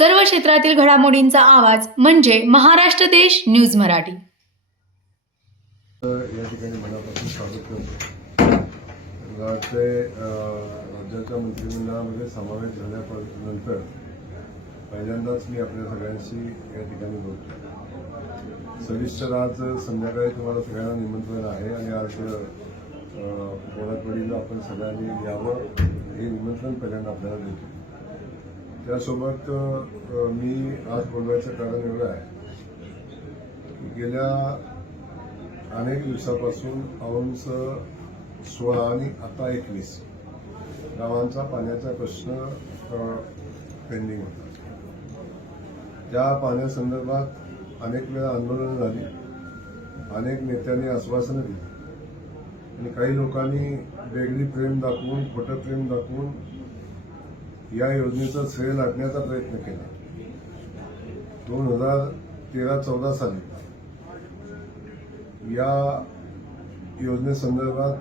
सर्व क्षेत्रातील घडामोडींचा आवाज म्हणजे महाराष्ट्र देश न्यूज मराठी. तर या ठिकाणी मनापासून स्वागत करतो. मला राज्याच्या मंत्रिमंडळामध्ये समावेश झाल्यानंतर पहिल्यांदाच मी आपल्या सगळ्यांशी या ठिकाणी बोलतो सविस्तर आज संध्याकाळी तुम्हाला सगळ्यांना निमंत्रण आहे आणि आज अं, आपण सगळ्यांनी यावं हे निमंत्रण पहिल्यांदा आपल्याला देतो. त्यासोबत मी आज बोलवायचं कारण एवढं आहे की गेल्या अनेक दिवसापासून औंच सोळा आणि आता एकवीस गावांचा पाण्याचा प्रश्न पेंडिंग होता. त्या पाण्यासंदर्भात अनेक वेळा आंदोलनं झाली अनेक नेत्यांनी आश्वासनं दिली आणि काही लोकांनी वेगळी प्रेम दाखवून खोटं प्रेम दाखवून या योजनेचा श्रेय लाटण्याचा प्रयत्न केला. दोन हजार तेरा चौदा साली. या योजनेसंदर्भात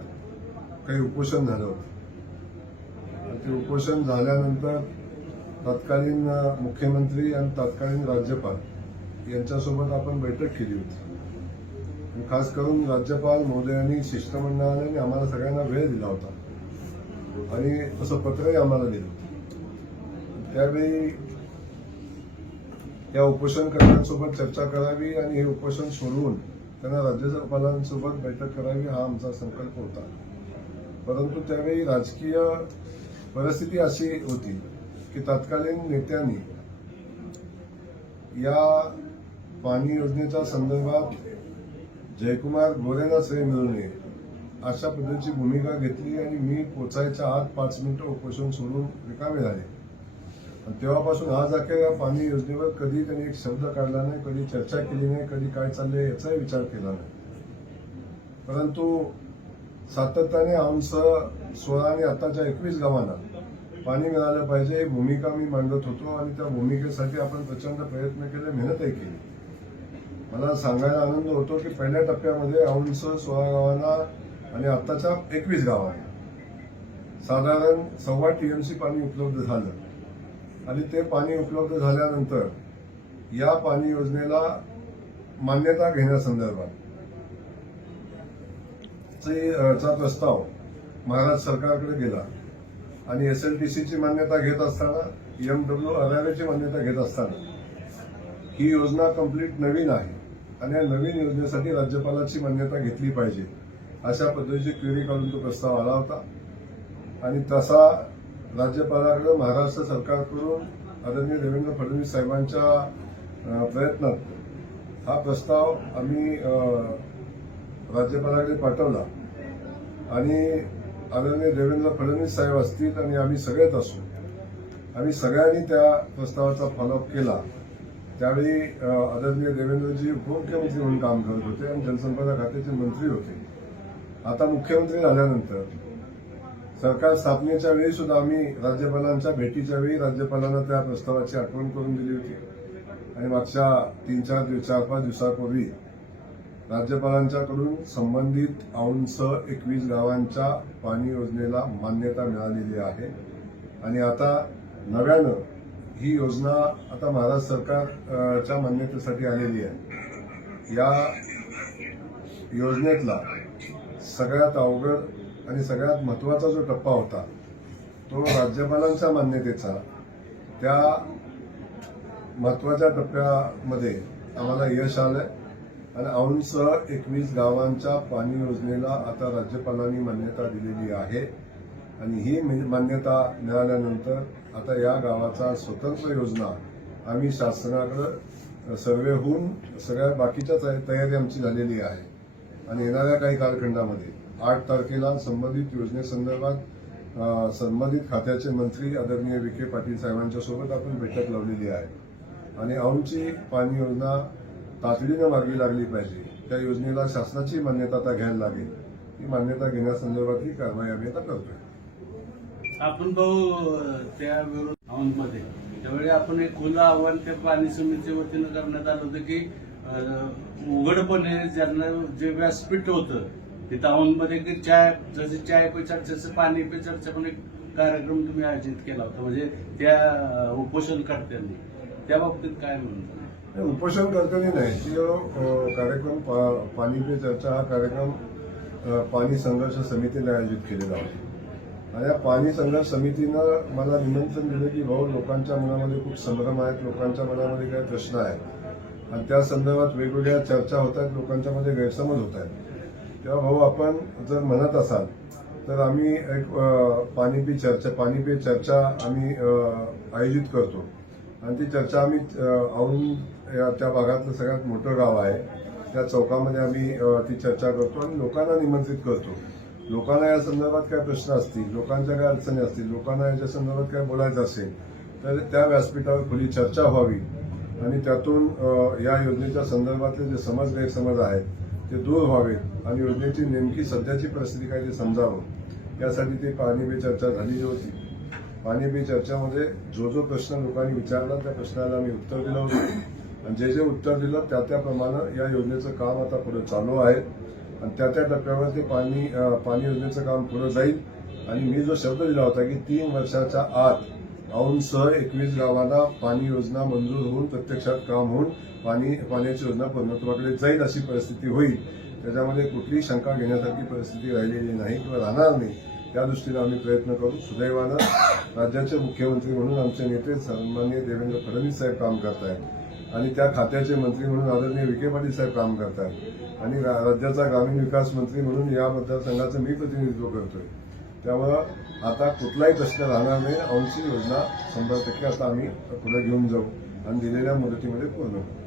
काही उपोषण झालं होतं. ते उपोषण झाल्यानंतर तत्कालीन मुख्यमंत्री आणि तत्कालीन राज्यपाल यांच्यासोबत आपण बैठक केली होती. आणि खास करून राज्यपाल महोदयांनी शिष्टमंडळाने आम्हाला सगळ्यांना वेळ दिला होता. आणि तसं पत्रही आम्हाला दिलं होतं. त्यावेळी या उपोषणकर्त्यांसोबत चर्चा करावी आणि हे उपोषण सोडवून त्यांना राज्यपालांसोबत बैठक करावी हा आमचा संकल्प होता. परंतु त्यावेळी राजकीय परिस्थिती अशी होती की तत्कालीन नेत्यांनी या पाणी योजनेच्या संदर्भात जयकुमार गोरेंना श्रेय मिळू नये अशा पद्धतीची भूमिका घेतली आणि मी पोचायच्या आत पाच मिनिटं उपोषण सोडून रिकामे झाले. तेव्हापासून आज अखेर पाणी योजनेवर कधी त्यांनी एक शब्द काढला नाही कधी चर्चा केली नाही कधी काय चाललंय याचाही विचार केला नाही. परंतु सातत्याने आमचं सोळा आणि आताच्या एकवीस गावांना पाणी मिळालं पाहिजे ही भूमिका मी मांडत होतो आणि त्या भूमिकेसाठी आपण प्रचंड प्रयत्न केले मेहनतही केली. मला सांगायला आनंद होतो की पहिल्या टप्प्यामध्ये औंस सोळा गावांना आणि आत्ताच्या एकवीस गावांना साधारण सव्वा टीएमसी पाणी उपलब्ध झालं. आणि ते पाणी उपलब्ध झाल्यानंतर या पाणी योजनेला मान्यता घेण्यासंदर्भात चे, चा प्रस्ताव महाराष्ट्र सरकारकडे गेला. आणि एस एल टी सीची मान्यता घेत असताना एमडब्ल्यू अरायवेची मान्यता घेत असताना ही योजना कंप्लीट नवीन आहे. आणि या नवीन योजनेसाठी राज्यपालाची मान्यता घेतली पाहिजे अशा पद्धतीची क्वेरी काढून तो प्रस्ताव आला होता. आणि तसा राज्यपालाकडे महाराष्ट्र सरकारकडून आदरणीय देवेंद्र फडणवीस साहेबांच्या प्रयत्नात हा प्रस्ताव आम्ही राज्यपालाकडे पाठवला. आणि आदरणीय देवेंद्र फडणवीस साहेब असतील आणि आम्ही सगळेच असू. आम्ही सगळ्यांनी त्या प्रस्तावाचा फॉलोअप केला. त्यावेळी आदरणीय देवेंद्रजी उपमुख्यमंत्री म्हणून काम करत होते आणि जनसंपदा खात्याचे मंत्री होते. आता मुख्यमंत्री झाल्यानंतर सरकार स्थापनेच्या वेळी सुद्धा आम्ही राज्यपालांच्या भेटीच्या वेळी राज्यपालांना त्या प्रस्तावाची आठवण करून दिली होती. आणि मागच्या तीन चार दिवस चार पाच दिवसापूर्वी राज्यपालांच्याकडून संबंधित औंच एकवीस गावांच्या पाणी योजनेला मान्यता मिळालेली आहे. आणि आता नव्यानं ही योजना आता महाराष्ट्र सरकारच्या मान्यतेसाठी आलेली आहे. या योजनेतला सगळ्यात अवघड आणि सगळ्यात महत्त्वाचा जो टप्पा होता तो राज्यपालांच्या मान्यतेचा त्या महत्त्वाच्या टप्प्यामध्ये आम्हाला यश आलंय. आणि औंच एकवीस गावांच्या पाणी योजनेला आता राज्यपालांनी मान्यता दिलेली आहे. आणि ही मी- मान्यता मिळाल्यानंतर आता या गावाचा स्वतंत्र योजना आम्ही शासनाकडे सर्वे होऊन सगळ्या बाकीच्या तयारी आमची झालेली आहे. आणि येणाऱ्या काही कालखंडामध्ये आठ तारखेला संबंधित योजनेसंदर्भात संबंधित खात्याचे मंत्री आदरणीय विखे पाटील साहेबांच्या सोबत आपण बैठक लावलेली आहे. आणि औंची पाणी योजना तातडीनं मार्गी लागली पाहिजे. त्या योजनेला शासनाची मान्यता आता घ्यायला लागेल. ती मान्यता घेण्यासंदर्भातली कारवाई आम्ही आता करतोय. आपण भाऊ त्या विरोधमध्ये त्यावेळी आपण एक खुलं आव्हान त्या पाणी समितीच्या वतीनं करण्यात आलं होतं की उघडपणे ज्यांना जे व्यासपीठ होतं तिथं औंधमध्ये की चाय जसे चाय पे चर्चेचं पाणी पे चर्चा पण एक कार्यक्रम तुम्ही आयोजित केला होता. म्हणजे त्या उपोषण करत्यांनी त्या बाबतीत काय म्हणतो? उपोषण करताना नाही. की कार्यक्रम पा- पाणी पे चर्चा हा कार्यक्रम पाणी संघर्ष समितीने आयोजित केलेला होता. आणि या पाणी संघर्ष समितीनं मला निमंत्रण दिलं की भाऊ लोकांच्या मनामध्ये खूप संभ्रम आहेत लोकांच्या मनामध्ये काही प्रश्न आहेत. आणि त्या संदर्भात वेगवेगळ्या चर्चा होत आहेत लोकांच्या मध्ये गैरसमज होत आहेत. तेव्हा भाऊ आपण जर म्हणत असाल तर आम्ही एक पाणी पे चर्चा पाणी पे चर्चा आम्ही आयोजित करतो. आणि ती चर्चा आम्ही अ, या त्या भागातलं सगळ्यात मोठं गाव आहे. त्या चौकामध्ये आम्ही ती चर्चा करतो आणि लोकांना निमंत्रित करतो. लोकांना या संदर्भात काय प्रश्न असतील लोकांच्या काय अडचणी असतील लोकांना याच्या संदर्भात काय बोलायचं असेल तर त्या व्यासपीठावर खुली चर्चा व्हावी. आणि त्यातून या योजनेच्या संदर्भातले जे समज गैरसमज आहेत ते दूर व्हावेत. आणि योजनेची नेमकी सध्याची परिस्थिती काय ते समजावं? यासाठी ती पाणी पे चर्चा झालेली होती. पाणी पे चर्चामध्ये जो जो प्रश्न लोकांनी विचारला त्या प्रश्नाला आम्ही उत्तर दिलं होतं. आणि जे जे उत्तर दिलं त्या त्याप्रमाणे या योजनेचं काम आता पुढे चालू आहे. आणि त्या त्या टप्प्यावर ते पाणी पाणी योजनेचं काम पुढे जाईल. आणि मी जो शब्द दिला होता की तीन वर्षाच्या आत औंधसह एकवीस गावांना पाणी योजना मंजूर होऊन प्रत्यक्षात काम होऊन पाणी पाण्याची योजना पूर्णत्वाकडे जाईल अशी परिस्थिती होईल. त्याच्यामध्ये कुठलीही शंका घेण्यासारखी परिस्थिती राहिलेली नाही किंवा राहणार नाही त्या दृष्टीने आम्ही प्रयत्न करू. सुदैवानं राज्याचे मुख्यमंत्री म्हणून आमचे नेते सन्माननीय देवेंद्र फडणवीस साहेब काम करतायत. आणि त्या खात्याचे मंत्री म्हणून आदरणीय विखे पाटील साहेब काम करतायत. आणि रा- राज्याचा ग्रामीण विकास मंत्री म्हणून या मतदारसंघाचं मी प्रतिनिधित्व करतोय. त्यामुळं आता कुठलाही प्रश्न राहणार नाही. औंशी योजना शंभर टक्के आता आम्ही पुढे घेऊन जाऊ. आणि दिलेल्या मुदतीमध्ये पूर्ण करू.